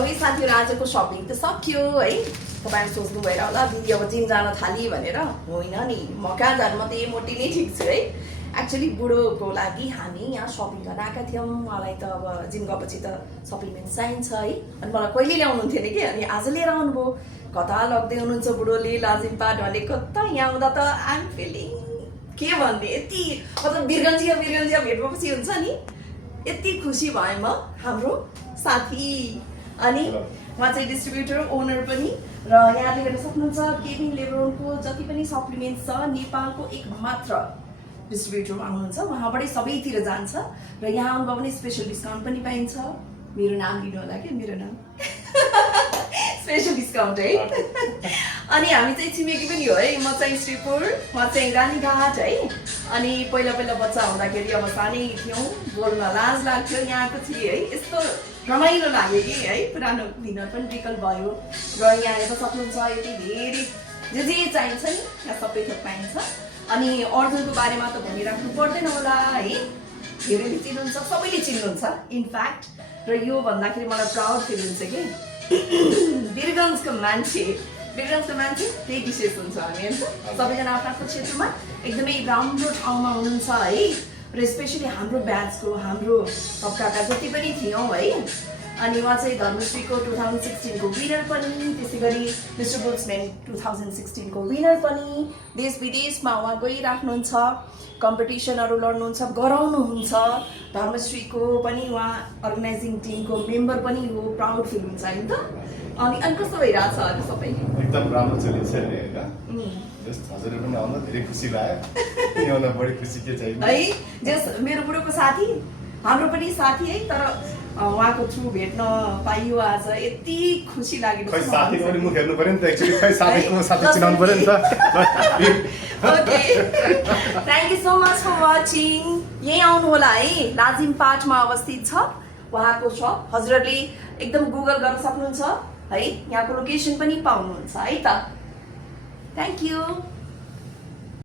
है साथीहरु आजको शपिङ त सक्यो है। तपाईहरु सोच्नु भएर होला दिदी अब जिम जान थाली भनेर। होइन नि, म कहाँ जानु, म त यो मोटी नै ठिक छु है। एक्चुअली बुढोको लागि हामी यहाँ शपिङ गर्न आएका थियौँ। मलाई त अब जिम गएपछि त सप्लिमेन्ट चाहिन्छ है। अनि मलाई कहिले ल्याउनुहुन्थ्यो नि कि, अनि आज लिएर आउनुभयो। कता लग्दै हुनुहुन्छ बुढोले लाजिमपा ढलेको त। यहाँ आउँदा त आइम फिलिङ के भन्ने, यति मतलब बिरगन्जिया भेट भएपछि हुन्छ नि, यति खुसी भएँ म। हाम्रो साथी अनि उहाँ चाहिँ डिस्ट्रिब्युटर ओनर पनि, र यहाँले हेर्न सक्नुहुन्छ केभिन लेब्रोनको जति पनि सप्लिमेन्ट छ नेपालको एक मात्र डिस्ट्रिब्युटर आउनुहुन्छ, उहाँबाटै सबैतिर जान्छ। र यहाँ आउनुभयो भने स्पेसल डिस्काउन्ट पनि पाइन्छ। मेरो नाम लिनु होला क्या, मेरो नाम स्पेसल डिस्काउन्ट है। अनि हामी चाहिँ छिमेकी पनि हो है। म चाहिँ श्रीपुर, म चाहिँ रानीघाट है। अनि पहिला बच्चा हुँदाखेरि अब सानै थियौँ, बोल्न लाज लाग्थ्यो, यहाँको थिएँ है। यस्तो रमाइलो लाग्यो कि है, पुरानो दिनहरू पनि विकल भयो। र यहाँ हेर्न सक्नुहुन्छ यति धेरै जे चाहिन्छ नि यहाँ सबै थोक पाइन्छ। अनि अर्जुनको बारेमा त भनिराख्नु पर्दैन होला है, धेरैले चिन्नुहुन्छ, सबैले चिन्नुहुन्छ इनफ्याक्ट। र यो भन्दाखेरि मलाई प्राउड फिल हुन्छ कि वीरगन्जको मान्छे त्यही विशेष हुन्छ हामी होइन। सबैजना आफ्नो क्षेत्रमा एकदमै राम्रो ठाउँमा हुनुहुन्छ है। र स्पेसली हाम्रो ब्याचको, हाम्रो तबकाका जति पनि थियौँ है। अनि उहाँ चाहिँ धर्मश्रीको 2016 को विनर पनि, त्यसै गरी मिस्टर बुल्सम्यान 2016 को विनर पनि। देश विदेशमा उहाँ गइराख्नुहुन्छ, कम्पिटिसनहरू लड्नुहुन्छ, गराउनुहुन्छ। धर्मश्रीको पनि उहाँ अर्गनाइजिङ टिमको मेम्बर पनि हो। प्राउड फिल हुन्छ होइन त। अनि कस्तो भइरहेछ अहिले सबै? एकदम राम्रो चलिन्छ होइन। हजुरले पनि आउँदा धेरै खुसी लाग्यो। यहाँभन्दा बढी खुसी के चाहियो है। जस मेरो बुढोको साथी, हाम्रो पनि साथी है, तर उहाँको थ्रु भेट्न पाइयो आज, यति खुसी लाग्यो। खै साथीको पनि मुख हेर्नु पर्यो नि त, एक्चुअली खै साथीको साथी चिनाउनु पर्यो नि त। Okay, thank you so much for watching. यही आउनु होला है, लाजिमपाटमा अवस्थित छ उहाँको सप। हजुरहरूले एकदम गुगल गर्न सक्नुहुन्छ है, यहाँको लोकेसन पनि पाउनुहुन्छ है त। Thank you.